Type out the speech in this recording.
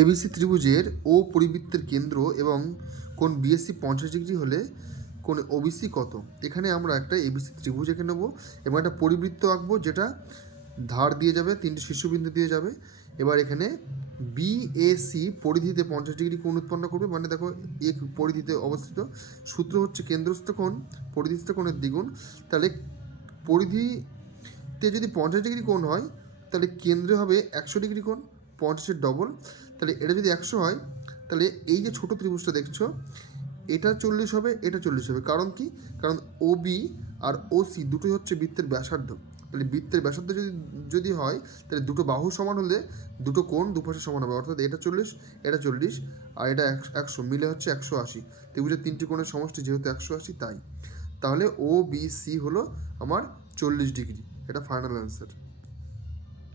ABC ত্রিভুজের ও পরিবৃত্তের কেন্দ্র এবং কোণ বিএসসি 50 ডিগ্রি হলে কোণ ওবিসি কত। এখানে আমরা একটা এবিসি ত্রিভুজ এঁকে নেবো এবং একটা পরিবৃত্ত আঁকবো যেটা ধার দিয়ে যাবে, 3টে শীর্ষবিন্দু দিয়ে যাবে। এবার এখানে বিএসি পরিধিতে 50 ডিগ্রি কোণ উৎপন্ন করবে, মানে দেখো এক পরিধিতে অবস্থিত। সূত্র হচ্ছে কেন্দ্রস্থ কোণ পরিধিস্থ কোণের দ্বিগুণ। তাহলে পরিধিতে যদি 50 ডিগ্রি কোণ হয় তাহলে কেন্দ্রে হবে 100 ডিগ্রি কোণ, 50-এর ডবল। তাহলে এটা যদি 100 হয় তাহলে এই যে ছোট ত্রিভুজটা দেখছো এটা 40 হবে, এটা 40 হবে। কারণ কি? কারণ ওবি আর ওসি দুটোই হচ্ছে বৃত্তের ব্যাসার্ধ। তাহলে বৃত্তের ব্যাসার্ধ যদি যদি হয় তাহলে দুটো বাহু সমান হলে দুটো কোণ দুপাশে সমান হবে, অর্থাৎ এটা 40 এটা 40 আর এটা 100 মিলে হচ্ছে 180। ত্রিভুজের 3টি কোণের সমষ্টি যেহেতু 180 তাই। তাহলে ও বি সি হলো আমার 40 ডিগ্রি। এটা ফাইনাল অ্যান্সার।